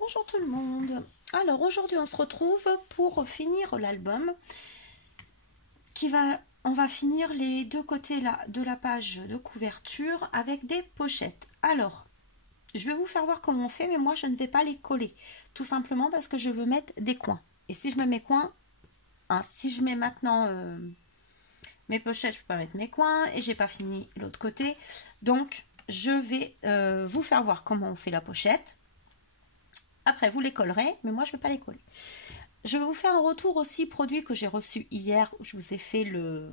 Bonjour tout le monde. Alors aujourd'hui on se retrouve pour finir l'album on va finir les deux côtés là de la page de couverture avec des pochettes. Alors je vais vous faire voir comment on fait, mais moi je ne vais pas les coller, tout simplement parce que je veux mettre des coins. Et si je mets mes coins, si je mets maintenant mes pochettes, je peux pas mettre mes coins et j'ai pas fini l'autre côté, donc je vais vous faire voir comment on fait la pochette. Après, vous les collerez, mais moi, je ne vais pas les coller. Je vais vous faire un retour aussi produit que j'ai reçu hier, où je vous ai fait le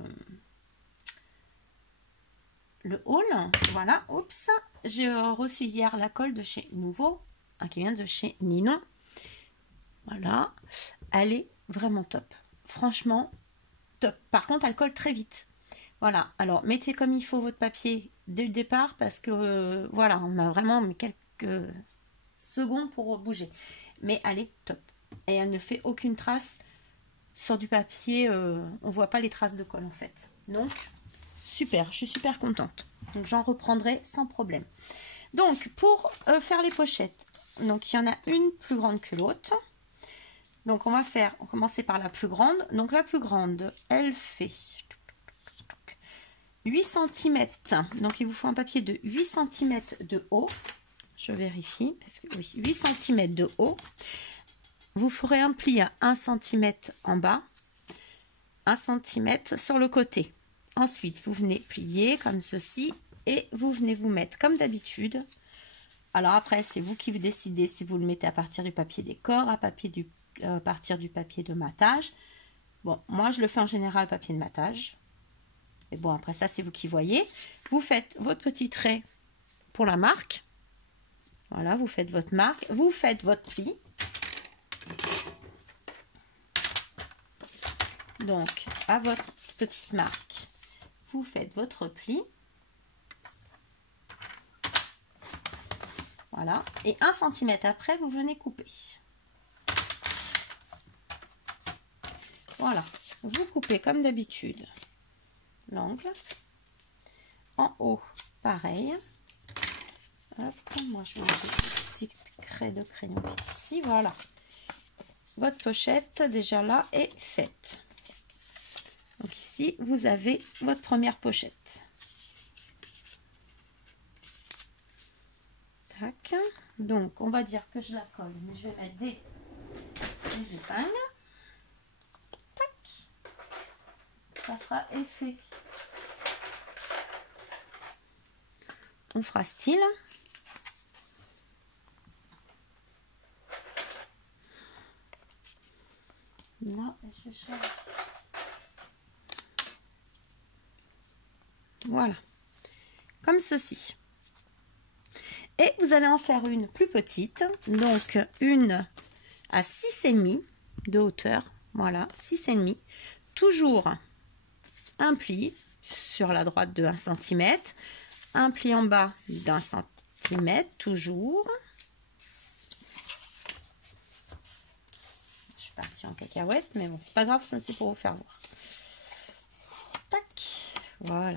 haul. Voilà, oups. J'ai reçu hier la colle de chez Nouveau, qui vient de chez Ninon. Voilà, elle est vraiment top. Franchement, top. Par contre, elle colle très vite. Voilà, alors mettez comme il faut votre papier dès le départ, parce que voilà, on a vraiment quelques secondes pour bouger, mais elle est top et elle ne fait aucune trace sur du papier, on voit pas les traces de colle en fait, donc super, je suis super contente, donc j'en reprendrai sans problème. Donc pour faire les pochettes, donc il y en a une plus grande que l'autre, donc on va commencer par la plus grande. Donc la plus grande, elle fait 8 cm, donc il vous faut un papier de 8 cm de haut. Je vérifie, parce que oui, 8 cm de haut. Vous ferez un pli à 1 cm en bas, 1 cm sur le côté. Ensuite, vous venez plier comme ceci et vous venez vous mettre comme d'habitude. Alors après, c'est vous qui vous décidez si vous le mettez à partir du papier décor, à partir du papier de matage. Bon, moi je le fais en général papier de matage. Et bon, après ça, c'est vous qui voyez. Vous faites votre petit trait pour la marque. Voilà, vous faites votre marque, vous faites votre pli. Donc, à votre petite marque, vous faites votre pli. Voilà. Et 1 cm après, vous venez couper. Voilà. Vous coupez comme d'habitude l'angle. En haut, pareil. Hop, moi je vais mettre une petite craie de crayon ici, voilà. Votre pochette déjà là est faite. Donc ici vous avez votre première pochette. Tac. Donc on va dire que je la colle, mais je vais mettre des épingles. Tac. Ça fera effet. On fera style. Là, je change. Voilà, comme ceci. Et vous allez en faire une plus petite, donc une à 6,5 de hauteur. Voilà, 6,5. Toujours un pli sur la droite de 1 cm, un pli en bas d'1 cm, toujours. Partie en cacahuète, mais bon, c'est pas grave, ça c'est pour vous faire voir. Tac, voilà.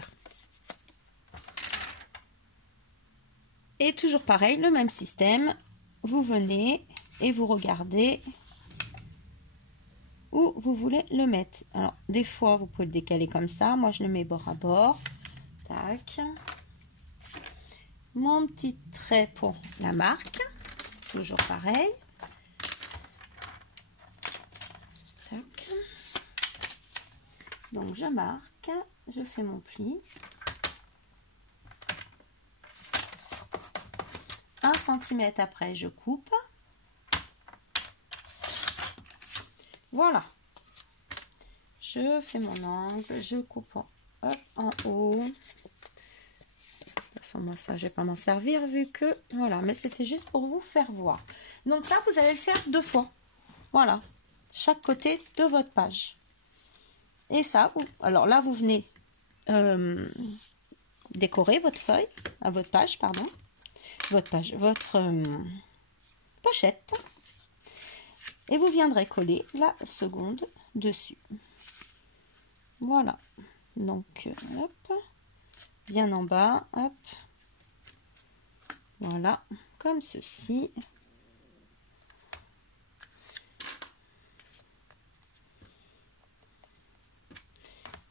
Et toujours pareil, le même système, vous venez et vous regardez où vous voulez le mettre. Alors, des fois, vous pouvez le décaler comme ça, moi je le mets bord à bord. Tac. Mon petit trait pour la marque, toujours pareil. Tac. Donc je marque, je fais mon pli. 1 cm après, je coupe. Voilà. Je fais mon angle, je coupe en haut. De toute façon, moi ça, je vais pas m'en servir vu que voilà, mais c'était juste pour vous faire voir. Donc ça, vous allez le faire 2 fois. Voilà. Chaque côté de votre page. Et ça, alors là, vous venez décorer votre feuille, votre page, pardon, votre pochette. Et vous viendrez coller la seconde dessus. Voilà. Donc, hop, bien en bas, hop. Voilà, comme ceci.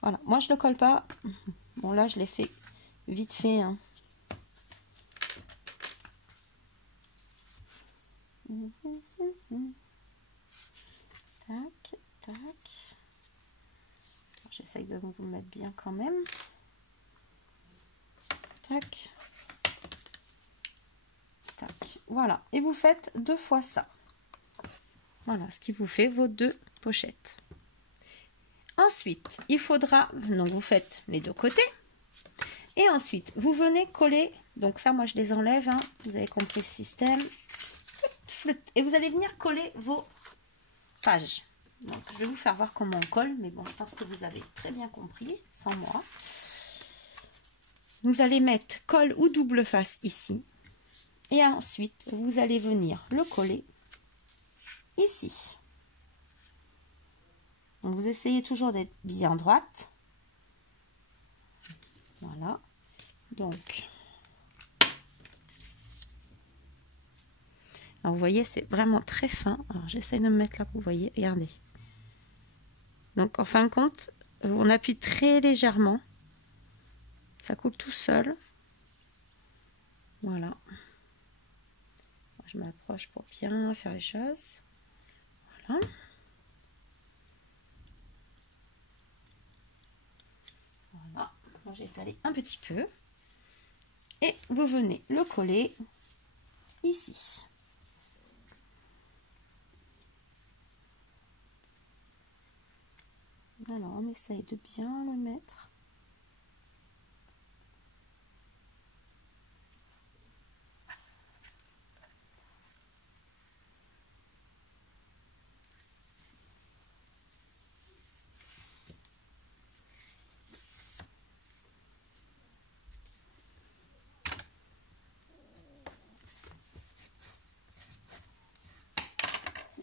Voilà, moi je le colle pas. Bon là je l'ai fait vite fait, hein. Tac, tac. J'essaye de vous le mettre bien quand même. Tac. Tac. Voilà. Et vous faites 2 fois ça. Voilà ce qui vous fait vos 2 pochettes. Ensuite, il faudra, donc vous faites les 2 côtés. Et ensuite, vous venez coller, donc ça moi je les enlève, hein, vous avez compris le système. Et vous allez venir coller vos pages. Donc je vais vous faire voir comment on colle, mais bon, je pense que vous avez très bien compris, sans moi. Vous allez mettre colle ou double face ici. Et ensuite, vous allez venir le coller ici. Donc vous essayez toujours d'être bien droite. Voilà. Donc, alors vous voyez, c'est vraiment très fin. Alors j'essaie de me mettre là, vous voyez, regardez. Donc en fin de compte, on appuie très légèrement. Ça coule tout seul. Voilà. Je m'approche pour bien faire les choses. Voilà. Voilà. Moi j'ai étalé un petit peu. Et vous venez le coller ici. Alors on essaye de bien le mettre.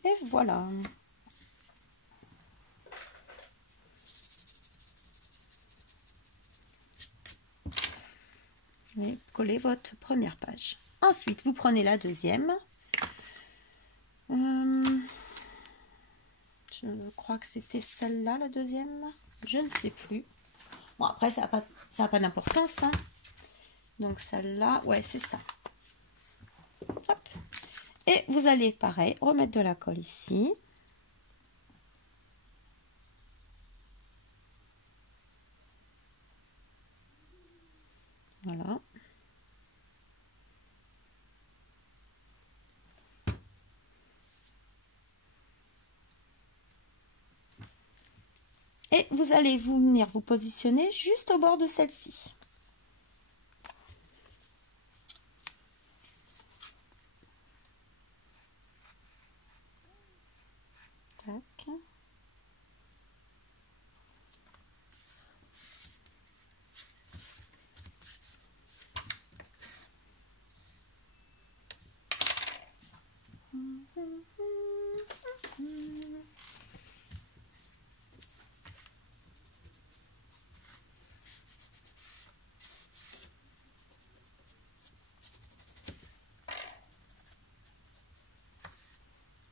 Et voilà. Vous collez votre première page. Ensuite, vous prenez la deuxième. Je crois que c'était celle-là, la deuxième. Je ne sais plus. Bon, après, ça n'a pas d'importance. Hein. Donc, celle-là, ouais, c'est ça. Hop. Et vous allez, pareil, remettre de la colle ici. Voilà. Et vous allez venir vous positionner juste au bord de celle-ci. Tac.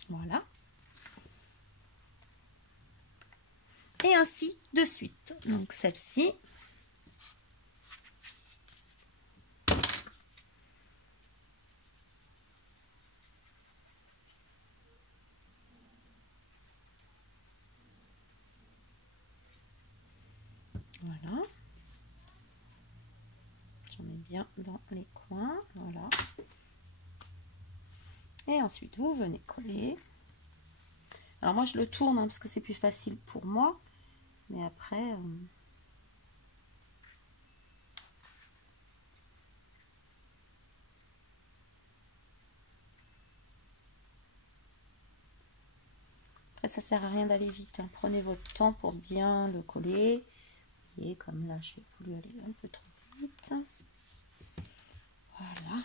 Voilà. Et ainsi de suite. Donc celle-ci. Voilà. J'en mets bien dans les coins. Voilà. Et ensuite, vous venez coller. Alors moi, je le tourne hein, parce que c'est plus facile pour moi. Mais après... Après, ça sert à rien d'aller vite. Hein. Prenez votre temps pour bien le coller. Et comme là, j'ai voulu aller un peu trop vite. Voilà.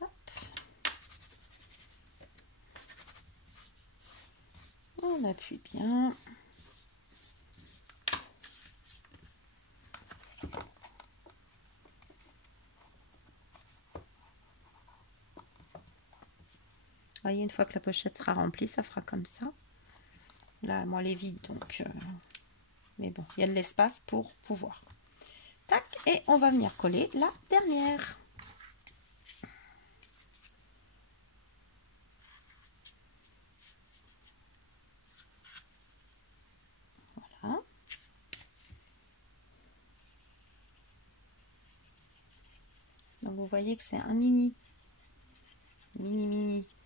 Hop. On appuie bien. voyez, une fois que la pochette sera remplie, ça fera comme ça. Là, moi, elle est vide, donc... mais bon, il y a de l'espace pour pouvoir. Tac, et on va venir coller la dernière. Voilà. Donc, vous voyez que c'est un mini,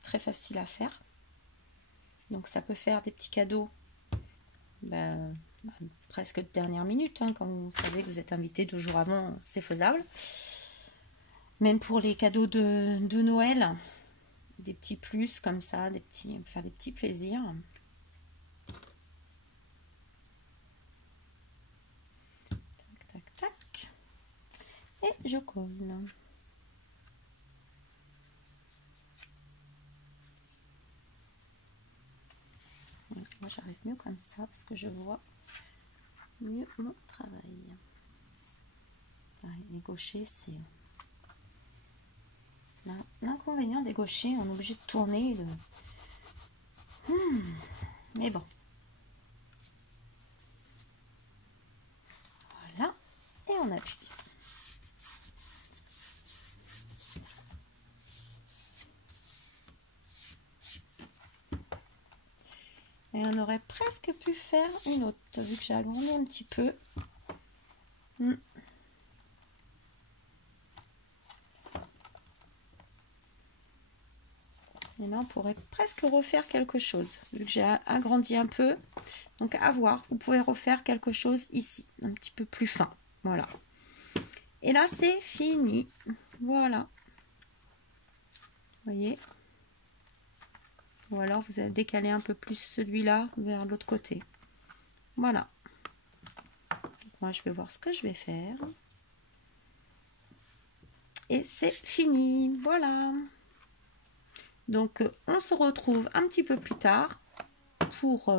très facile à faire. Donc, ça peut faire des petits cadeaux presque de dernière minute. Hein, quand vous savez que vous êtes invité 2 jours avant, c'est faisable. Même pour les cadeaux de Noël, des petits plus comme ça, faire des petits plaisirs. Tac, tac, tac. Et je colle. Moi, j'arrive mieux comme ça parce que je vois mieux mon travail. Pareil, les gauchers, c'est l'inconvénient des gauchers. On est obligé de tourner. Mais bon. Voilà. Et on appuie. Et on aurait presque pu faire une autre, vu que j'ai agrandi un petit peu. Et là, on pourrait presque refaire quelque chose, vu que j'ai agrandi un peu. Donc, à voir, vous pouvez refaire quelque chose ici, un petit peu plus fin. Voilà. Et là, c'est fini. Voilà. Vous voyez? Ou alors, vous allez décaler un peu plus celui-là vers l'autre côté. Voilà. Donc, moi, je vais voir ce que je vais faire. Et c'est fini. Voilà. Donc, on se retrouve un petit peu plus tard pour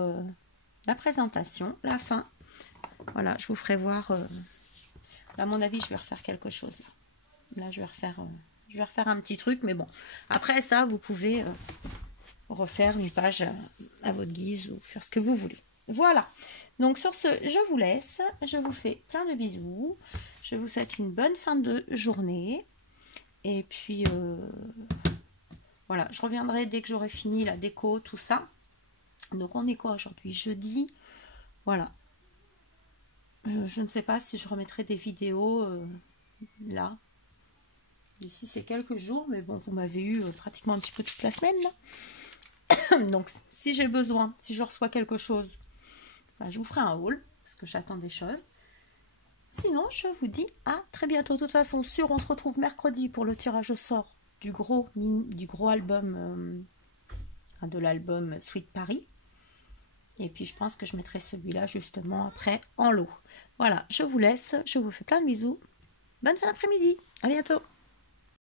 la présentation, la fin. Voilà, je vous ferai voir. À mon avis, je vais refaire quelque chose. Là, je vais refaire un petit truc, mais bon. Après ça, vous pouvez refaire une page à votre guise ou faire ce que vous voulez. Voilà. Donc, sur ce, je vous laisse. Je vous fais plein de bisous. Je vous souhaite une bonne fin de journée. Et puis... voilà, je reviendrai dès que j'aurai fini la déco, tout ça. Donc, on est quoi aujourd'hui? Jeudi. Voilà. Je ne sais pas si je remettrai des vidéos là. D'ici ces quelques jours. Mais bon, vous m'avez eu pratiquement un petit peu toute la semaine. Là. Donc, si j'ai besoin, si je reçois quelque chose, je vous ferai un haul. Parce que j'attends des choses. Sinon, je vous dis à très bientôt. De toute façon, on se retrouve mercredi pour le tirage au sort du gros album, de l'album Sweet Paris. Et puis je pense que je mettrai celui-là justement après en lot. Voilà, je vous laisse, je vous fais plein de bisous. Bonne fin d'après-midi, à bientôt.